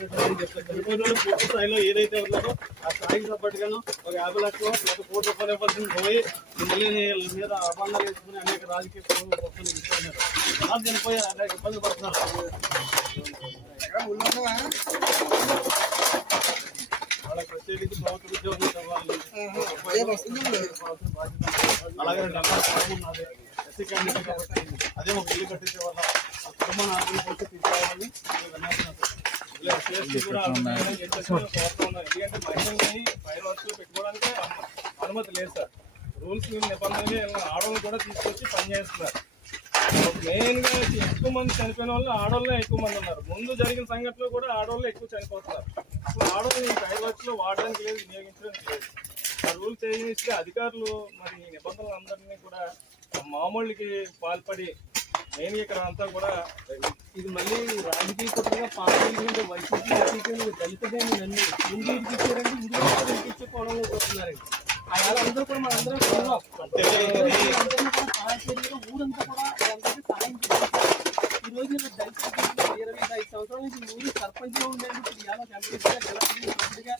చెప్తారు. చనిపోయిన వాళ్ళు పూర్తి స్థాయిలో ఏదైతే ఉన్నారో ఆ స్థాయికి తప్పట్టుగాను ఒక 50 లక్షలు లేదా కోటి రూపాయలు ఇవ్వాల్సింది పోయి మళ్ళీ మీద అభాండాలు వేసుకుని అనేక రాజకీయ వస్తువులు ఇస్తున్నారు. అలా చనిపోయి అనేక ఇబ్బంది పడుతున్నారు. వాళ్ళకి ప్రత్యేకించి ప్రభుత్వ ఉద్యోగం ఇవ్వాలి. అలాగే 2 ఉన్నది ఎస్సీ క్యాండిడేట్ కాబట్టి అదే ఒక ఇల్లు కట్టించే వల్ల కుటుంబాన్ని ఆర్థిక పరిస్థితి తీసుకోవాలని ఎందుకంటే మహిళల్ని ఫైర్ వర్క్స్ పెట్టుకోవడానికి అనుమతి లేదు సార్. రూల్స్ నిబంధనలు ఆడవాళ్ళు కూడా తీసుకొచ్చి పనిచేస్తున్నారు. మెయిన్ గా ఎక్కువ మంది చనిపోయిన వాళ్ళు ఆడవాళ్ళే ఎక్కువ మంది ఉన్నారు. ముందు జరిగిన సంఘటనలో కూడా ఆడవాళ్ళే ఎక్కువ చనిపోతున్నారు. అసలు ఆడవాళ్ళు ఫైర్ వర్క్స్ లో వాడడానికి లేదు, వినియోగించడానికి లేదు. ఆ రూల్ చేస్తే అధికారులు మరి నిబంధనలు అందరినీ కూడా మామూలుకి పాల్పడి మెయిన్ ఇక్కడ అంతా కూడా ఇది మళ్ళీ రాజకీయ పరంగా పార్టీ వైసీపీ దళితదేమి నన్ను ముందు ఇడిపించారంటే ఇందులో ఇచ్చుకోవడంలో చూస్తున్నారండి. అలా అందరూ కూడా మనందరం కొన్నాం. అందరినీ కూడా సహాయ చర్యలు ఊరంతా కూడా అందరికీ సహాయం చేస్తారు. ఈ రోజు దళిత 25 సంవత్సరాల నుంచి ఊరు సర్పంచ్ లో ఉండేందుకు ఎంపీగా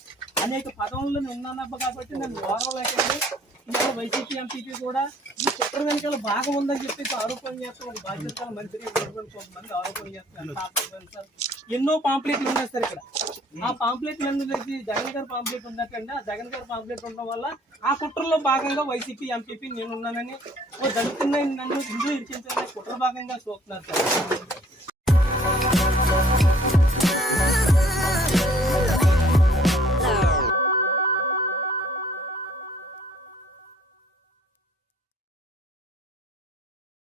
అనేక పదవుల్లో ఉన్నానబ్బ కాబట్టి నన్ను ఓరవలేకండి. ఇవాళ వైసీపీ ఎంపీపీ కూడా ఈ కుట్ర వెనకాల భాగం ఉందని చెప్పేసి ఆరోపణ చేస్తాం. ఒక బాధ్యత మంత్రి కొంతమంది ఆరోపణ చేస్తున్నారు. ఎన్నో పాంప్లెట్లు ఉన్నాయి సార్ ఇక్కడ. ఆ పాంప్లెట్లు అన్ని జగన్ గారి పాంప్లెట్ ఉన్నట్టండి. ఆ జగన్ గారి పాంప్లెట్ ఉండడం వల్ల ఆ కుట్రలో భాగంగా వైసీపీ ఎంపీపీ నేనున్నానని ఓ దళితున్న నన్ను ఇంట్లో ఇరికించాలని కుట్ర భాగంగా చూస్తున్నారు సార్.